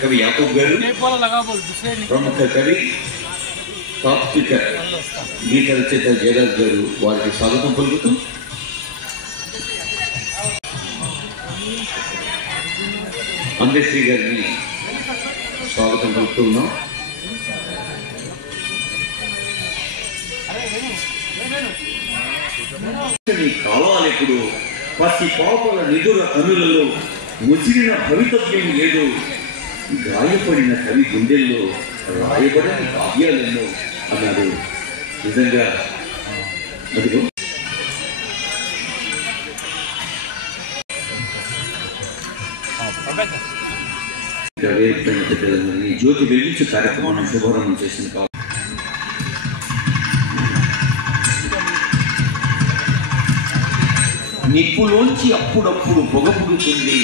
కవి యాకూబ్ గారు, ప్రముఖ కవి తాత్విక గీత రచయిత జయరాజ్ గారు వారికి స్వాగతం పలుకుతూ అందశ్రీ గారిని స్వాగతం పలుకుతున్నాం. కాలాలెప్పుడు పసి పాపల నిదుర కనులలో ముసిరిన భవితవ్యం ఏదో, గాయపడిన కవి గుండెల్లో రాయబడని కావ్యాలెన్నో అన్నాడు. నిజంగా అదిగో జ్యోతి వెలిగించే కార్యక్రమాన్ని శుభారంభం చేసింది. నిప్పులోంచి అప్పుడప్పుడు పొగ పుడుతుంది,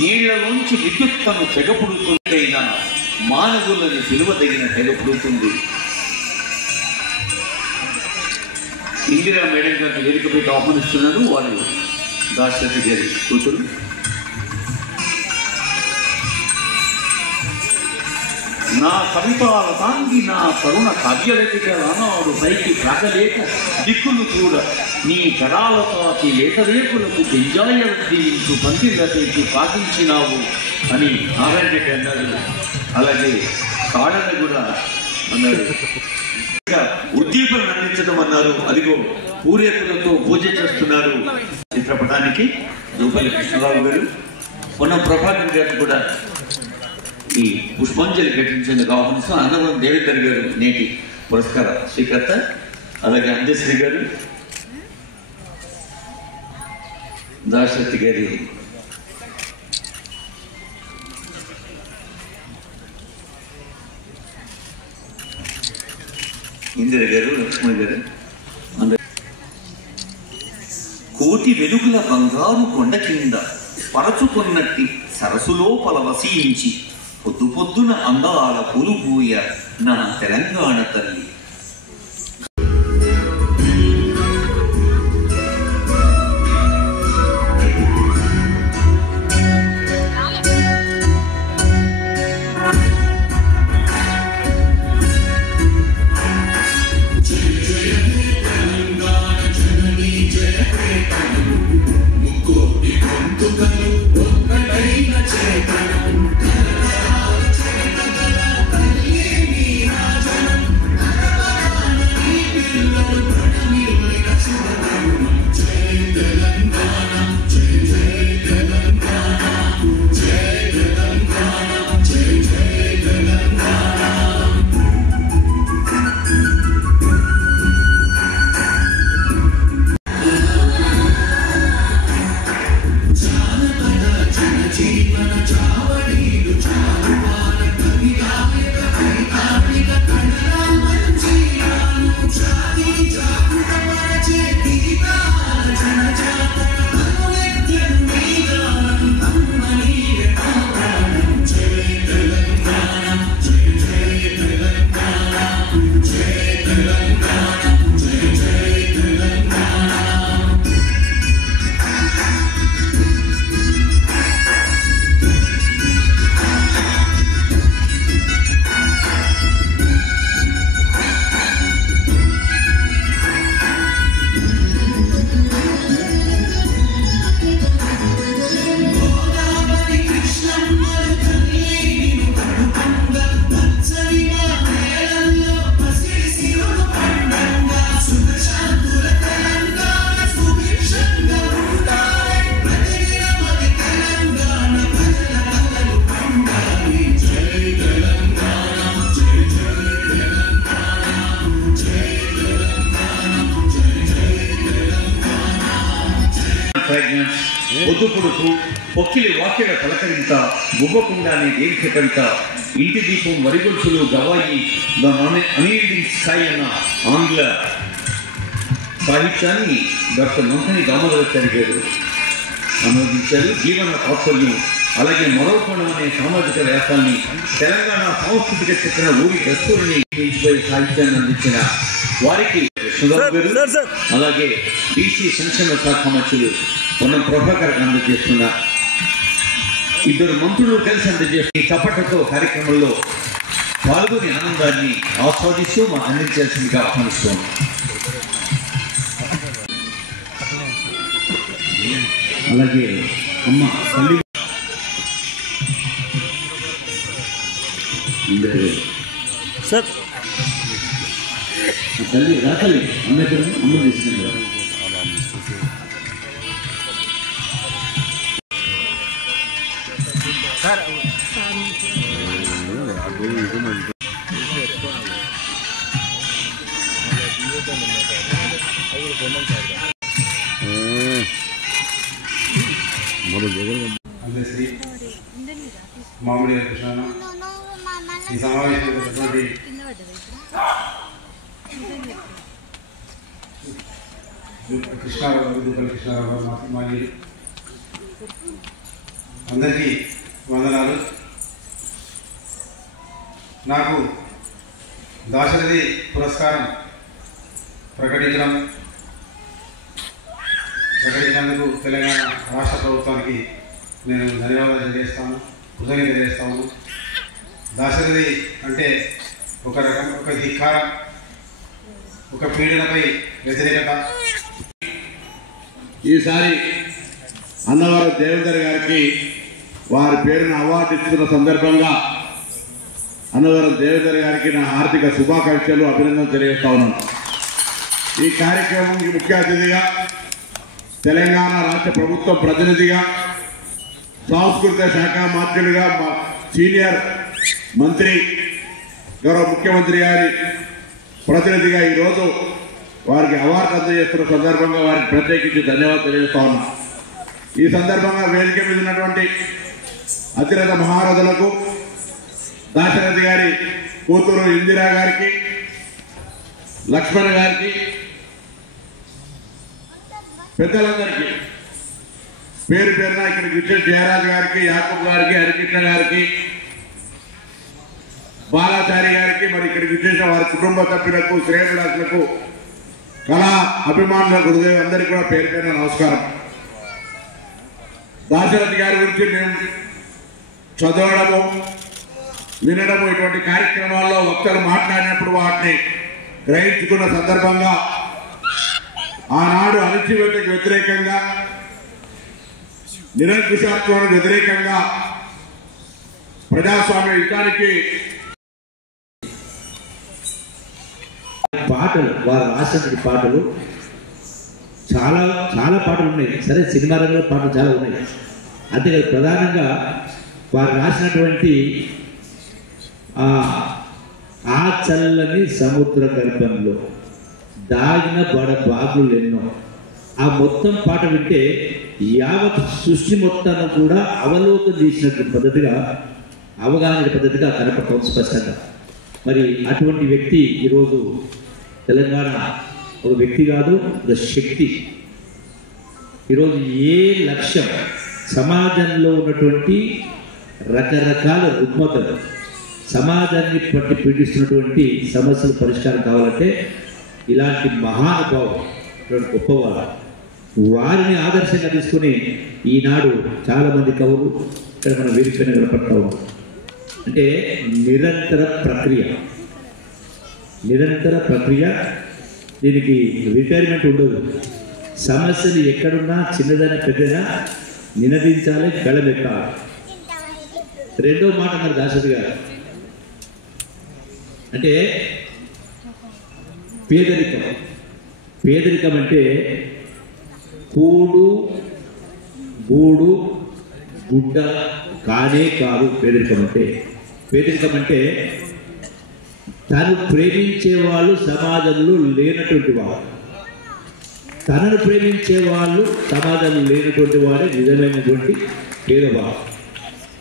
నీళ్లలోంచి విద్యుత్తను తెగ పుడుతుందైనా మానవులను సిలువదగిన తెగ పుడుతుంది. ఇందిరా మేడం గారిని వేదికపై ఆహ్వానిస్తున్నారు. వారు దాశరథి గారి కూతురు. నా కవితాల తాంగి నా తరుణ కావ్యలేఖ రానాడు పైకి ప్రాగలేక దిక్కులు చూడ నీ కరాల తాకి లేఖరేకులకు గంజాయించు పంతిళ్ళకి పాటించినావు అని నారాయణ రెడ్డి అన్నాడు. అలాగే కాడని కూడా అన్నాడు. ఉద్దీపన అందించడం అన్నారు. అదిగో పూరేకులతో పూజ చేస్తున్నారు. చిత్రపటానికి దూపల్లి కృష్ణరావు గారు, పొన్నం ప్రభాకర్ గారు కూడా ఈ పుష్పాంజలి ఘటించేందుకు ఆహ్వానిస్తాం. అన్నవరం దేవేందర్ గారు నేటి పురస్కార స్వీకర్త. అలాగే అందశ్రీ గారు, దాశరథి గారి ఇందిర గారు, లక్ష్మణ్ గారు. కోటి వెలుగుల బంగారు కొండ కింద పరచుకున్నట్టి సరస్సులోపల వసించి పొద్దు పొద్దున అందాల పూలుపూయ నా తెలంగాణ తల్లి. పొద్దుపుడుకు పొక్కిలి వాక్యల పలకరింత బువ్వకుండానే దీర్ఘ కవిత ఇంటి దీపం వరిగొలుసులు గవాయి ద అన్ఎండింగ్ స్కై అన్న ఆంగ్ల సాహిత్యాన్ని డాక్టర్ మంథని దామోదరాచారి గారు అనువదించారు. జీవన తాత్పర్యం, అలాగే మరో కోణం అనే సామాజిక వ్యాసాన్ని తెలంగాణ సాంస్కృతిక చిత్రణ ఊరి దస్తుల్ని సాహిత్యాన్ని అందించిన వారికి అలాగే బీసీ సంక్షేమ శాఖ మంత్రులు పొన్నం ప్రభాకర్ అందజేస్తున్న ఇద్దరు మంత్రులు కలిసి అందజేసి చప్పట్లతో కార్యక్రమంలో పాల్గొని ఆనందాన్ని ఆస్వాదిస్తూ మాకు అందించాల్సిందిగా ఆహ్వానిస్తున్నాం. అలాగే అమ్మ తల్లి సార్ తల్లి రాకలి అమ్మకరం అమ్మ తీసుకున్నారు. అందశ్రీ మామిడి కృష్ణ ఈ సమావేశంలో కృష్ణారావు మాజీ అందరికీ వందనాలు. నాకు దాశరథి పురస్కారం ప్రకటించినందుకు తెలంగాణ రాష్ట్ర ప్రభుత్వానికి నేను ధన్యవాదాలు తెలియజేస్తాను, కృతజ్ఞత తెలియజేస్తాను. దాశరథి అంటే ఒక రకం, ఒక ధిక్కారం, ఒక పీడనపై వ్యతిరేకత. ఈసారి అన్నవరం దేవేందర్ గారికి వారి పేరున అవార్డు ఇస్తున్న సందర్భంగా అన్నవరం దేవేందర్ గారికి నా హార్దిక శుభాకాంక్షలు, అభినందనలు తెలియజేస్తా ఉన్నాను. ఈ కార్యక్రమానికి ముఖ్య అతిథిగా తెలంగాణ రాష్ట్ర ప్రభుత్వం ప్రతినిధిగా, సాంస్కృతిక శాఖ మంత్రులుగా, సీనియర్ మంత్రి గౌరవ ముఖ్యమంత్రి గారి ప్రతినిధిగా ఈరోజు వారికి అవార్డు అందజేస్తున్న సందర్భంగా వారికి ప్రత్యేకించి ధన్యవాదాలు తెలియజేస్తా ఉన్నాం. ఈ సందర్భంగా వేదిక మీద ఉన్నటువంటి అతిరథ మహారథులకు, దాశరథి గారి కూతురు ఇందిరా గారికి, లక్ష్మణ గారికి, పెద్దలందరికీ పేరు పేరున ఇక్కడికి వచ్చే జయరాజు గారికి, యాకూబ్ గారికి, హరికృష్ణ గారికి, బాలాచారి గారికి, మరి ఇక్కడికి వచ్చేసిన వారి కుటుంబ సభ్యులకు, శ్రేయభిలాషులకు, కళా అభిమానుల గురుదేవ్ అందరికీ కూడా పేరు పేరున నమస్కారం. దాశరథి గారి గురించి మేము చదవడము, వినడము, ఇటువంటి కార్యక్రమాల్లో వక్తలు మాట్లాడినప్పుడు వాటిని గ్రహించుకున్న సందర్భంగా ఆనాడు అణచివేతకు వ్యతిరేకంగా, నిరంకుశత్వానికి వ్యతిరేకంగా ప్రజాస్వామ్య యుద్ధానికి పాటలు, వారు రాసిన పాటలు చాలా చాలా పాటలు ఉన్నాయి. సరే, సినిమా రంగంలో పాటలు చాలా ఉన్నాయి. అంతేకాదు, ప్రధానంగా వారు రాసినటువంటి ఆ చల్లని సముద్ర గర్భంలో దాగిన బాగులు ఎన్నో, ఆ మొత్తం పాట వింటే యావత్ సృష్టి మొత్తాన్ని కూడా అవలోకం చేసినటువంటి పద్ధతిగా, అవగాహన పద్ధతిగా కనపడతాం స్పష్టంగా. మరి అటువంటి వ్యక్తి ఈరోజు తెలంగాణ ఒక వ్యక్తి కాదు, ఒక శక్తి. ఈరోజు ఏ లక్ష్యం, సమాజంలో ఉన్నటువంటి రకరకాల రుగ్మతలు, సమాజాన్ని పట్టి పీడిస్తున్నటువంటి సమస్యలు పరిష్కారం కావాలంటే ఇలాంటి మహానుభావులు, గొప్పవారు, వారిని ఆదర్శంగా తీసుకుని ఈనాడు చాలామంది కవులు ఇక్కడ మన వేదికపైన కనపడతా ఉన్నారు. అంటే నిరంతర ప్రక్రియ, దీనికి రిటైర్మెంట్ ఉండదు. సమస్యలు ఎక్కడున్నా, చిన్నదైనా పెద్దదైనా నినదించాలి, గళమెక్కాలి. రెండో మాట అన్నారు దాశరథి గారు, అంటే పేదరికం అంటే కూడు గూడు గుడ్డ కానే కాదు. పేదరికం అంటే తను ప్రేమించే వాళ్ళు సమాజంలో లేనటువంటి వాడు, తనను ప్రేమించే వాళ్ళు సమాజంలో లేనటువంటి వాడే నిజమైనటువంటి పేదవాడు.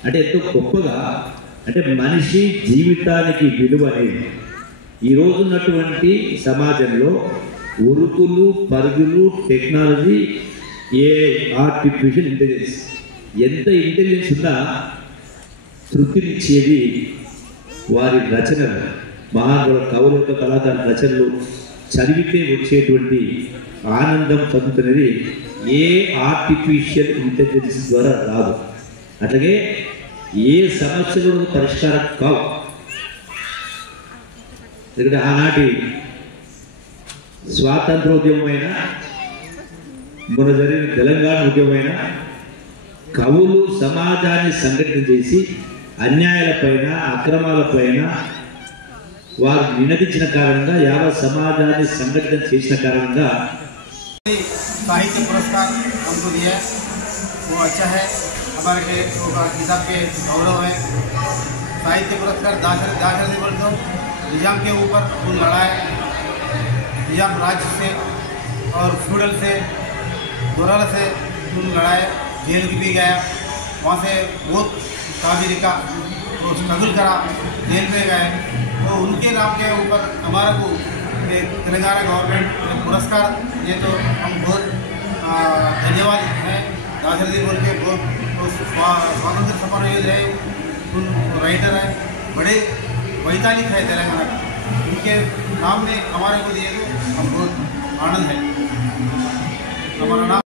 అంటే ఎంతో గొప్పగా, అంటే మనిషి జీవితానికి విలువ అనేది ఈరోజు ఉన్నటువంటి సమాజంలో ఉరుకులు పరుగులు, టెక్నాలజీ, ఆర్టిఫిషియల్ ఇంటెలిజెన్స్, ఎంత ఇంటెలిజెన్స్ ఉన్నా తృప్తినిచ్చేది వారి రచనలు. మహానుభావుల కవుల యొక్క కళాకారుల రచనలు చదివితే వచ్చేటువంటి ఆనందం పొందుతున్నది ఏ ఆర్టిఫిషియల్ ఇంటెలిజెన్స్ ద్వారా రాదు. అట్లాగే ఏ సమస్యలు పరిష్కారం కావు. ఎందుకంటే ఆనాటి స్వాతంత్రోద్యమమైన మొన్న జరిగిన తెలంగాణ ఉద్యమమైన కవులు సమాజాన్ని సంఘటన చేసి అన్యాయాలపైన అక్రమాలపైన వారు నినదించిన కారణంగా యావత్ సమాజాన్ని సంఘటన చేసిన కారణంగా साहित्य पुरस्कार हमको दिया, वो अच्छा है, हमारे किताब के गौरव है। साहित्य पुरस्कार दाशरथी बोल तो निजाम के ऊपर उन लड़ाए, निजाम राज्य से और फ्यूडल से दोराल से उन लड़ाए, जेल भी गया, वहाँ से बहुत काबिरी का स्ट्रगल करा, जेल में गए, तो उनके नाम के ऊपर हमारा को तेलंगाना गवर्नमेंट पुरस्कार ये तो हम बहुत धन्यवाद हैं। दाशरथी बोल के बहुत स्वातंत्र सपन रहे, उन राइटर है, बड़े वैज्ञानिक है तेलंगाना के, उनके नाम में हमारे को दिए तो हम बहुत आनंद है। हमारा नाम